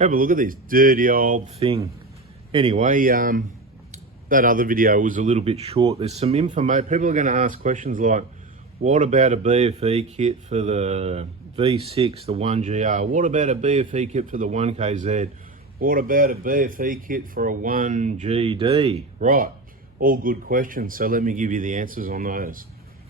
Have a look at this dirty old thing. Anyway, that other video was a little bit short. There's some information. People are going to ask questions like, what about a BFE kit for the V6, the 1GR? What about a BFE kit for the 1KZ? What about a BFE kit for a 1GD? Right, all good questions. So let me give you the answers on those.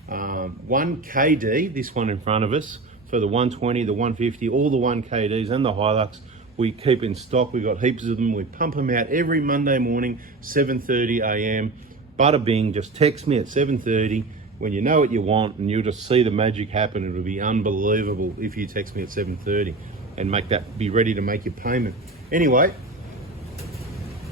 1KD, this one in front of us, for the 120, the 150, all the 1KDs and the Hilux, we keep in stock. We've got heaps of them. We pump them out every Monday morning, 7:30 a.m. Bada bing, just text me at 7:30 when you know what you want, and you'll just see the magic happen. It'll be unbelievable if you text me at 7:30 and be ready to make your payment. Anyway,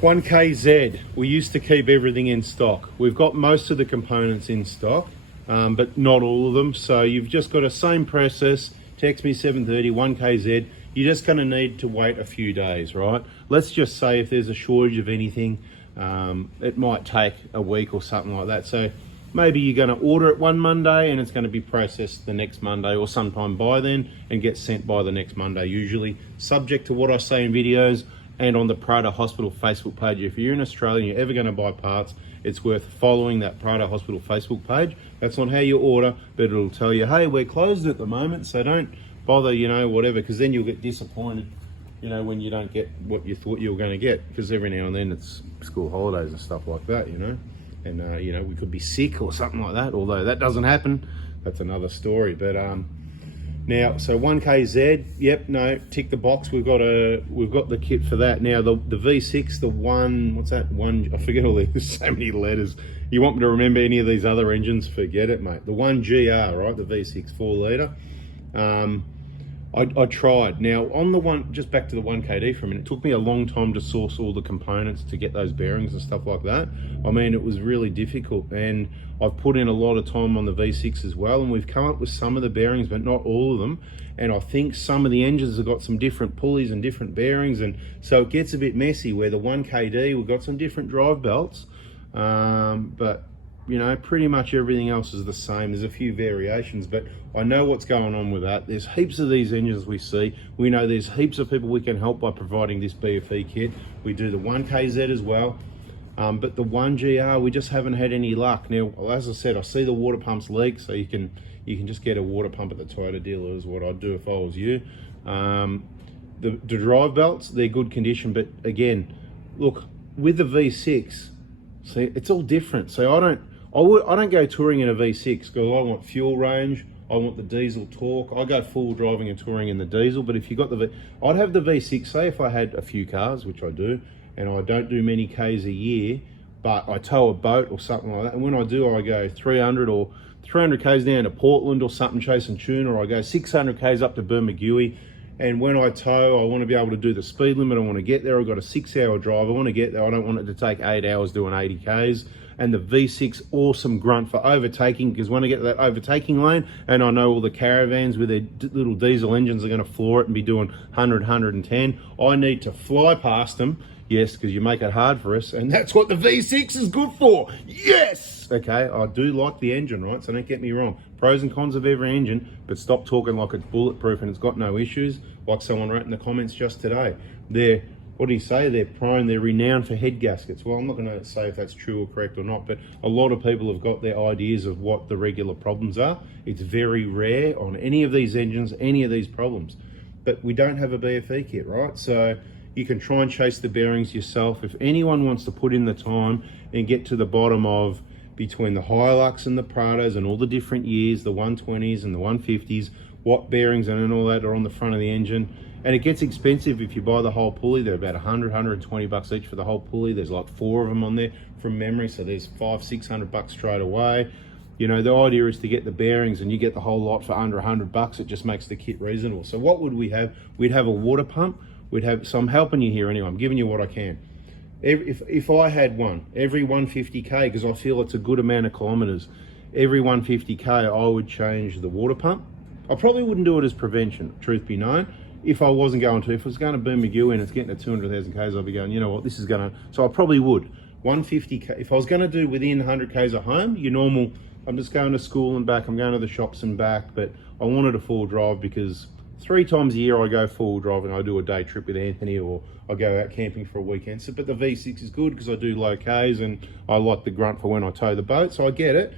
1KZ, we used to keep everything in stock. We've got most of the components in stock, but not all of them. So you've just got a same process. Text me 7:30, 1KZ. You're just going to need to wait a few days, right? Let's just say if there's a shortage of anything, it might take a week or something like that. So maybe you're going to order it one Monday and it's going to be processed the next Monday or sometime by then and get sent by the next Monday, usually, subject to what I say in videos and on the Prado Hospital Facebook page. If you're in Australia and you're ever going to buy parts, it's worth following that Prado Hospital Facebook page. That's not how you order, but it'll tell you, hey, we're closed at the moment, so don't bother, whatever, because then you'll get disappointed, when you don't get what you thought you were going to get, because every now and then it's school holidays and stuff like that, and we could be sick or something like that, although that doesn't happen. That's another story. But now, so 1KZ, yep, no, tick the box. We've got the kit for that. Now the V6, the one, what's that one? I forget all these, so many letters. You want me to remember any of these other engines? Forget it, mate. The 1GR, right? The V6 4 litre. I tried. Now on the one, just back to the 1KD for a minute, it took me a long time to source all the components to get those bearings and stuff like that. I mean, it was really difficult, and I've put in a lot of time on the V6 as well, and we've come up with some of the bearings, but not all of them. And I think some of the engines have got some different pulleys and different bearings, and so it gets a bit messy, where the 1KD, we've got some different drive belts, but pretty much everything else is the same. There's a few variations, but I know what's going on with that. There's heaps of these engines we see. We know there's heaps of people we can help by providing this BFE kit. We do the 1KZ as well, but the 1GR, we just haven't had any luck. Now, as I said, I see the water pumps leak, so you can just get a water pump at the Toyota dealer is what I'd do if I was you. The drive belts, they're good condition, but again, look, with the V6, see, it's all different. So I don't go touring in a V6 because I want fuel range, I want the diesel torque. I go full driving and touring in the diesel, but if you got I'd have the V6, say if I had a few cars, which I do, and I don't do many Ks a year, but I tow a boat or something like that, and when I do, I go 300 Ks down to Portland or something, chasing tuna, or I go 600 Ks up to Bermagui, and when I tow, I want to be able to do the speed limit. I want to get there. I've got a 6-hour drive. I want to get there. I don't want it to take 8 hours doing 80 Ks. And the V6, awesome grunt for overtaking, because when I get to that overtaking lane, and I know all the caravans with their little diesel engines are going to floor it and be doing 100, 110, I need to fly past them. Yes, because you make it hard for us, and that's what the V6 is good for. Yes! Okay, I do like the engine, right? So don't get me wrong. Pros and cons of every engine, but stop talking like it's bulletproof and it's got no issues, like someone wrote in the comments just today. What do you say? They're renowned for head gaskets. Well, I'm not going to say if that's true or correct or not, but a lot of people have got their ideas of what the regular problems are. It's very rare on any of these engines, any of these problems. But we don't have a BFE kit, right? So you can try and chase the bearings yourself. If anyone wants to put in the time and get to the bottom of between the Hilux and the Prados and all the different years, the 120s and the 150s, what bearings and all that are on the front of the engine. And it gets expensive if you buy the whole pulley. They're about 100, 120 bucks each for the whole pulley. There's like 4 of them on there from memory, so there's 500, 600 bucks straight away. The idea is to get the bearings and you get the whole lot for under 100 bucks. It just makes the kit reasonable. So what would we have? We'd have a water pump. So I'm helping you here anyway. I'm giving you what I can. If I had one, every 150K, because I feel it's a good amount of kilometers, every 150K I would change the water pump. I probably wouldn't do it as prevention, truth be known. If I wasn't going to, if it was going to Bermagui and it's getting to 200,000 Ks, I'd be going, you know what, this is going to, so I probably would. 150K, if I was going to do within 100 Ks at home, your normal, I'm just going to school and back, I'm going to the shops and back, but I wanted a full drive because 3 times a year I go full drive and I do a day trip with Anthony, or I go out camping for a weekend. So, but the V6 is good because I do low Ks and I like the grunt for when I tow the boat, so I get it.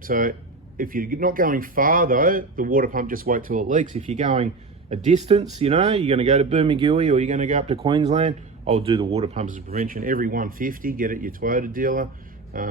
So if you're not going far though, the water pump, just wait till it leaks. If you're going a distance, you know, you're going to go to Boomagui or you're going to go up to Queensland, I'll do the water pump as a prevention every 150. Get it at your Toyota dealer.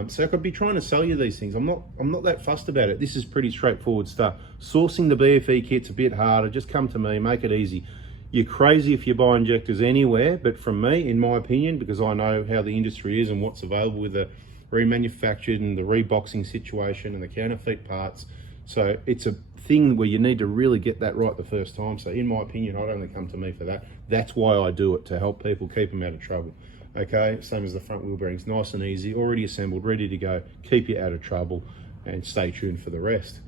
So I could be trying to sell you these things. I'm not that fussed about it. This is pretty straightforward stuff. Sourcing the BFE kit's a bit harder. Just come to me, make it easy. You're crazy if you buy injectors anywhere, but from me, in my opinion, because I know how the industry is and what's available with the remanufactured and the reboxing situation and the counterfeit parts. So it's a thing where you need to really get that right the first time. So in my opinion, I'd only come to me for that. That's why I do it, to help people keep them out of trouble. Okay, same as the front wheel bearings, nice and easy, already assembled, ready to go, keep you out of trouble, and stay tuned for the rest.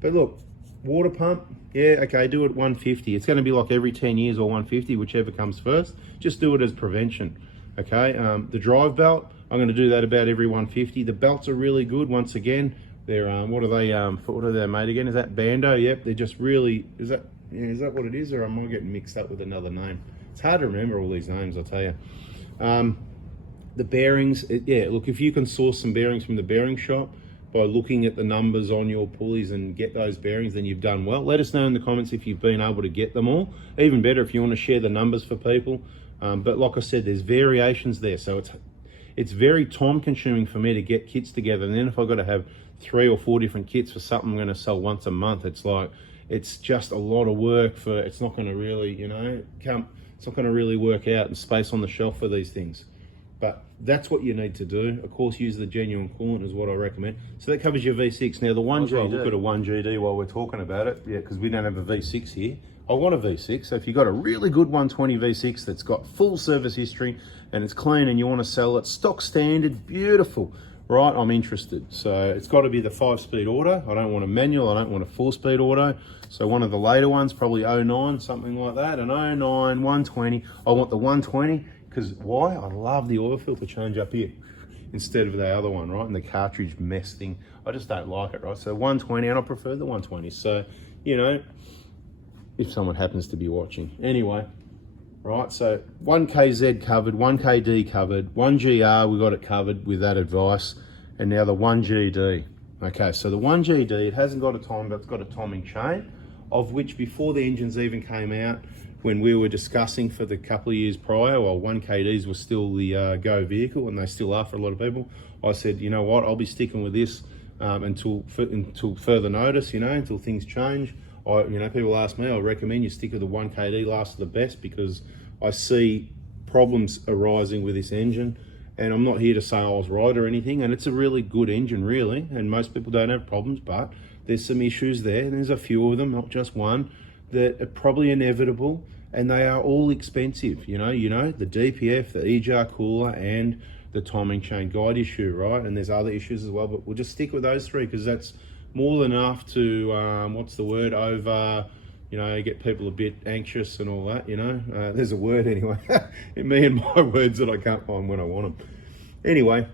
But look, water pump, yeah, okay, do it 150. It's going to be like every 10 years or 150, whichever comes first. Just do it as prevention. Okay, the drive belt, I'm going to do that about every 150. The belts are really good. Once again, they're what are they made again? Is that Bando? Yep, they're just really, is that what it is, or am I getting mixed up with another name? It's hard to remember all these names, I'll tell you. The bearings, yeah, look, if you can source some bearings from the bearing shop by looking at the numbers on your pulleys and get those bearings, then you've done well. Let us know in the comments if you've been able to get them all. Even better if you want to share the numbers for people. But like I said, there's variations there, so it's very time consuming for me to get kits together. And then if I've got to have 3 or 4 different kits for something I'm going to sell once a month, it's like, it's just a lot of work for, it's not going to really, you know, it's not going to really work out and space on the shelf for these things. But that's what you need to do. Of course, use the genuine coolant is what I recommend. So that covers your V6. Now the 1GD. Look at a 1GD while we're talking about it. Yeah, because we don't have a V6 here. I want a V6. So if you've got a really good 120 V6 that's got full service history and it's clean and you want to sell it, stock standard, beautiful, right? I'm interested. So it's got to be the 5-speed auto. I don't want a manual. I don't want a 4-speed auto. So one of the later ones, probably 09, something like that. An 09, 120. I want the 120 because why? I love the oil filter change up here instead of the other one, right? And the cartridge mess thing. I just don't like it, right? So 120, and I prefer the 120. So, you know, if someone happens to be watching. Anyway, right, so 1KZ covered, 1KD covered, 1GR, we got it covered with that advice, and now the 1GD. Okay, so the 1GD, it hasn't got a time, but it's got a timing chain, of which before the engines even came out, when we were discussing for the couple of years prior, while 1KDs were still the go vehicle, and they still are for a lot of people, I said, you know what, I'll be sticking with this until further notice, you know, until things change. You know, people ask me, I recommend you stick with the 1KD, last of the best, because I see problems arising with this engine, and I'm not here to say I was right or anything, and it's a really good engine, really, and most people don't have problems, but there's some issues there, and there's a few of them, not just one, that are probably inevitable, and they are all expensive, you know, the DPF, the EJAR cooler, and the timing chain guide issue, right? And there's other issues as well, but we'll just stick with those 3 because that's more than enough to, you know, get people a bit anxious and all that, you know. There's a word anyway, me and my words that I can't find when I want them. Anyway,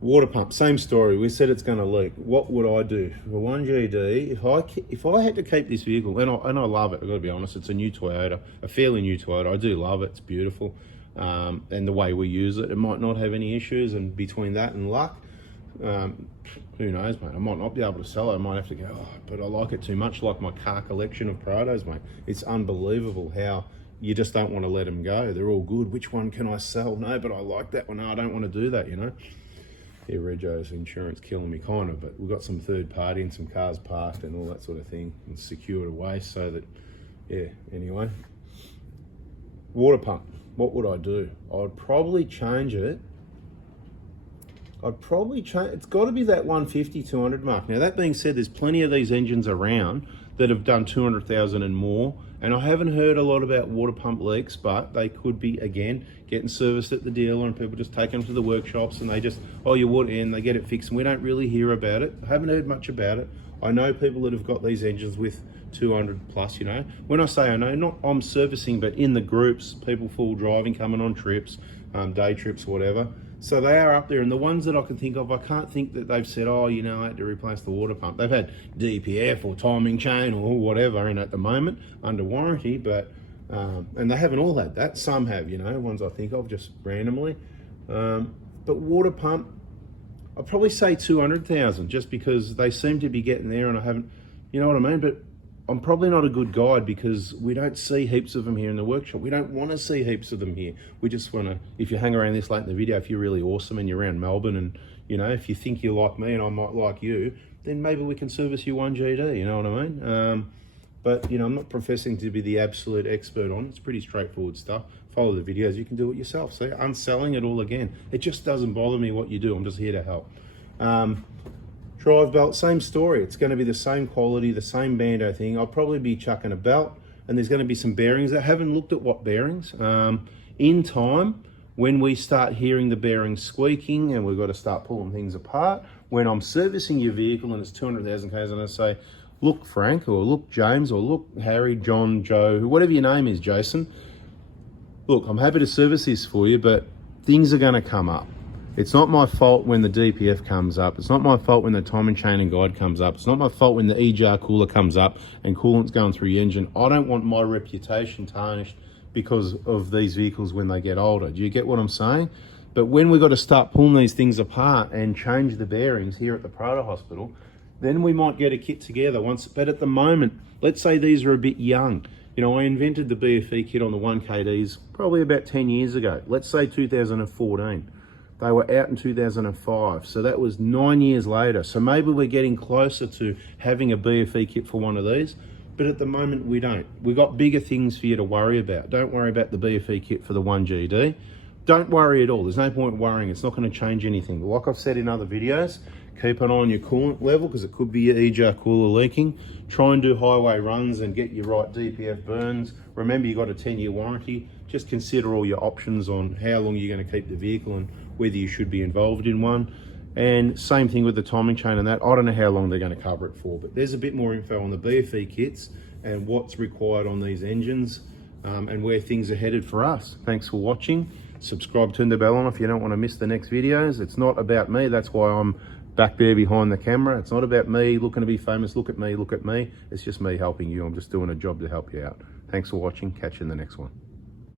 water pump, same story. We said it's going to leak. What would I do? The 1GD, if I had to keep this vehicle, and I love it, I've got to be honest, it's a new Toyota, a fairly new Toyota. I do love it, it's beautiful. And the way we use it, it might not have any issues, and between that and luck, who knows, mate, I might not be able to sell it. I might have to go, oh, but I like it too much, like my car collection of Prados, mate. It's unbelievable how you just don't want to let them go. They're all good. Which one can I sell? No, but I like that one. No, I don't want to do that, you know. Yeah, Rego's insurance killing me, kind of, but we've got some third party and some cars parked and all that sort of thing, and secured away so that, yeah, anyway. Water pump, what would I do? I'd probably change it. It's got to be that 150, 200 mark. Now, that being said, there's plenty of these engines around that have done 200,000 and more, and I haven't heard a lot about water pump leaks, but they could be, again, getting serviced at the dealer and people just taking them to the workshops and they just, oh, your water, and they get it fixed, and we don't really hear about it. I haven't heard much about it. I know people that have got these engines with 200 plus, you know. When I say I know, not I'm servicing, but in the groups, people full driving, coming on trips, day trips, whatever. So they are up there, and the ones that I can think of, I can't think that they've said, oh, you know, I had to replace the water pump. They've had DPF or timing chain or whatever in at the moment under warranty, but and they haven't all had that. Some have, you know, ones I think of just randomly. But water pump, I'd probably say 200,000, just because they seem to be getting there, and I haven't, you know what I mean? But I'm probably not a good guide because we don't see heaps of them here in the workshop. We don't want to see heaps of them here. We just want to, if you hang around this late in the video, if you're really awesome and you're around Melbourne, and, you know, if you think you're like me and I might like you, then maybe we can service you one GD, you know what I mean? But, you know, I'm not professing to be the absolute expert on it. It's pretty straightforward stuff. Follow the videos, you can do it yourself. See, unselling it all again. It just doesn't bother me what you do. I'm just here to help. Drive belt, same story. It's going to be the same quality, the same Bando thing. I'll probably be chucking a belt, and there's going to be some bearings. I haven't looked at what bearings. In time, when we start hearing the bearings squeaking and we've got to start pulling things apart, when I'm servicing your vehicle and it's 200,000 k's, and I say, look, Frank, or look, James, or look, Harry, John, Joe, whatever your name is, Jason, look, I'm happy to service this for you, but things are going to come up. It's not my fault when the DPF comes up. It's not my fault when the timing chain and guide comes up. It's not my fault when the EJAR cooler comes up and coolant's going through your engine. I don't want my reputation tarnished because of these vehicles when they get older. Do you get what I'm saying? But when we've got to start pulling these things apart and change the bearings here at the Prado Hospital, then we might get a kit together once. But at the moment, let's say these are a bit young. You know, I invented the BFE kit on the 1KDs probably about 10 years ago. Let's say 2014. They were out in 2005, so that was 9 years later. So maybe we're getting closer to having a BFE kit for one of these, but at the moment we don't. We've got bigger things for you to worry about. Don't worry about the BFE kit for the 1GD. Don't worry at all. There's no point worrying. It's not going to change anything. Like I've said in other videos, keep an eye on your coolant level because it could be your EJAR cooler leaking. Try and do highway runs and get your right DPF burns. Remember, you've got a 10-year warranty. Just consider all your options on how long you're going to keep the vehicle and whether you should be involved in one. And same thing with the timing chain and that. I don't know how long they're going to cover it for, but there's a bit more info on the BFE kits and what's required on these engines and where things are headed for us. Thanks for watching. Subscribe, turn the bell on if you don't want to miss the next videos. It's not about me. That's why I'm back there behind the camera. It's not about me looking to be famous. Look at me, look at me. It's just me helping you. I'm just doing a job to help you out. Thanks for watching. Catch you in the next one.